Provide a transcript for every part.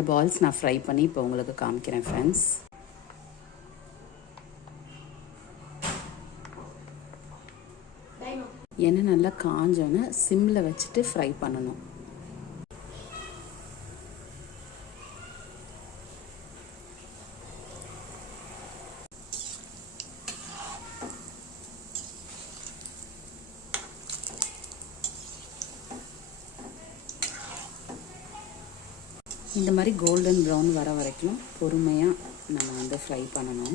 இந்த பால்ஸ் நான் ஃப்ரை பண்ணி இப்போ உங்களுக்கு காமிக்கிறேன் ஃப்ரெண்ட்ஸ். எண்ணெய் நல்லா காஞ்சோன்னு சிம்மில் வச்சுட்டு ஃப்ரை பண்ணணும். இந்த மாதிரி கோல்டன் ப்ரௌன் வர வரைக்கும் பொறுமையாக நம்ம வந்து ஃப்ரை பண்ணணும்.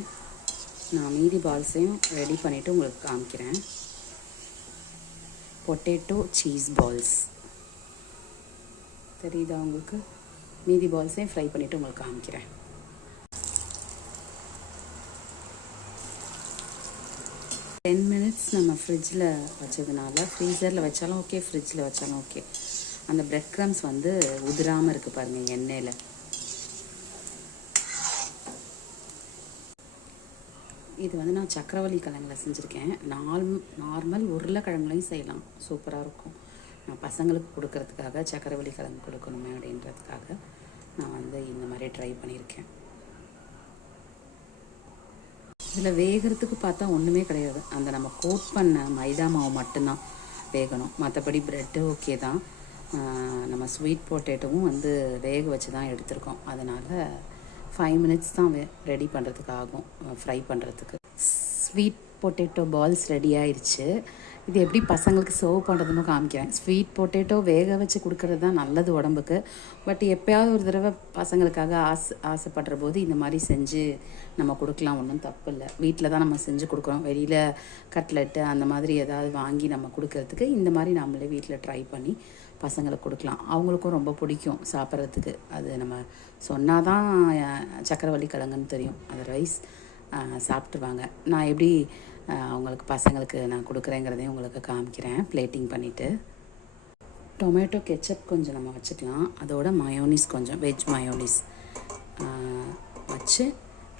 நான் மீதி பால்ஸையும் ரெடி பண்ணிவிட்டு உங்களுக்கு காமிக்கிறேன். பொட்டேட்டோ சீஸ் பால்ஸ் தெரியுதா உங்களுக்கு? மீதி பால்ஸையும் ஃப்ரை பண்ணிவிட்டு உங்களுக்கு காமிக்கிறேன். டென் மினிட்ஸ் நம்ம ஃப்ரிட்ஜில் வச்சதுனால, ஃப்ரீசரில் வச்சாலும் ஓகே, ஃப்ரிட்ஜில் வச்சாலும் ஓகே, அந்த பிரெட் க்ரம்ஸ் வந்து உதிராமல் இருக்குது பாருங்கள் எண்ணெயில். இது வந்து நான் சக்கரவள்ளி கிழங்குல செஞ்சுருக்கேன். நார்மல் உருளைக்கிழங்குலையும் செய்யலாம், சூப்பராக இருக்கும். நான் பசங்களுக்கு கொடுக்கறதுக்காக சக்கரவள்ளி கிழங்கு கொடுக்கணுமே அப்படின்றதுக்காக நான் வந்து இந்த மாதிரி ட்ரை பண்ணியிருக்கேன். இதில் வேகிறதுக்கு பார்த்தா ஒன்றுமே கிடையாது. அந்த நம்ம கோட் பண்ண மைதா மாவு மட்டும்தான் வேகணும். மற்றபடி ப்ரெட்டு ஓகே தான். நம்ம ஸ்வீட் பொட்டேட்டோவும் வந்து வேக வச்சு தான் எடுத்திருக்கோம். அதனால் 5 மினிட்ஸ் தான் ரெடி பண்ணுறதுக்கு ஆகும், ஃப்ரை பண்ணுறதுக்கு. ஸ்வீட் பொட்டேட்டோ பால்ஸ் ரெடி ஆயிடுச்சு. இது எப்படி பசங்களுக்கு சர்வ் பண்ணுறதுன்னு காமிக்கிறேன். ஸ்வீட் பொட்டேட்டோ வேக வச்சு கொடுக்கறது தான் நல்லது உடம்புக்கு. பட் எப்போயாவது ஒரு தடவை பசங்களுக்காக ஆசைப்படுற போது இந்த மாதிரி செஞ்சு நம்ம கொடுக்கலாம், ஒன்றும் தப்பு இல்லை. வீட்டில் தான் நம்ம செஞ்சு கொடுக்குறோம். வெளியில் கட்லெட்டு அந்த மாதிரி ஏதாவது வாங்கி நம்ம கொடுக்கறதுக்கு இந்த மாதிரி நம்மளே வீட்டில் ட்ரை பண்ணி பசங்களுக்கு கொடுக்கலாம். அவங்களுக்கும் ரொம்ப பிடிக்கும் சாப்பிட்றதுக்கு. அது நம்ம சொன்னால் தான் சக்கரவள்ளி கிழங்குன்னு தெரியும், அதர்வைஸ் சாப்பிட்டுருவாங்க. நான் எப்படி அவங்களுக்கு பசங்களுக்கு நான் கொடுக்குறேங்கிறதையும் உங்களுக்கு காமிக்கிறேன் பிளேட்டிங் பண்ணிவிட்டு. டொமேட்டோ கெச்சப் கொஞ்சம் நம்ம வச்சுக்கலாம். அதோட மயோனிஸ் கொஞ்சம், வெஜ் மயோனிஸ் வச்சு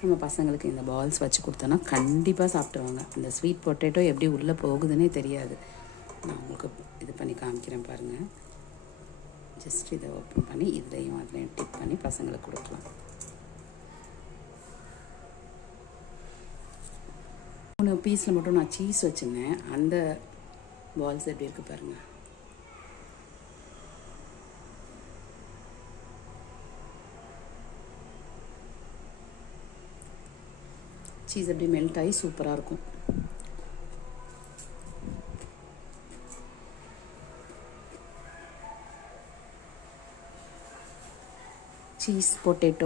நம்ம பசங்களுக்கு இந்த பால்ஸ் வச்சு கொடுத்தோன்னா கண்டிப்பாக சாப்பிடுவாங்க. இந்த ஸ்வீட் பொட்டேட்டோ எப்படி உள்ளே போகுதுன்னே தெரியாது. நான் உங்களுக்கு இது பண்ணி காமிக்கிறேன் பாருங்கள். ஜஸ்ட் இதை ஓப்பன் பண்ணி இதுலேயும் அதுலேயும் டிப் பண்ணி பசங்களுக்கு கொடுக்கலாம். 3 பீஸில் மட்டும் நான் சீஸ் வச்சுருந்தேன். அந்த பால்ஸ் எப்படி இருக்குது பாருங்கள். சீஸ் எப்படி மெல்ட் ஆகி சூப்பராக இருக்கும். Cheese potato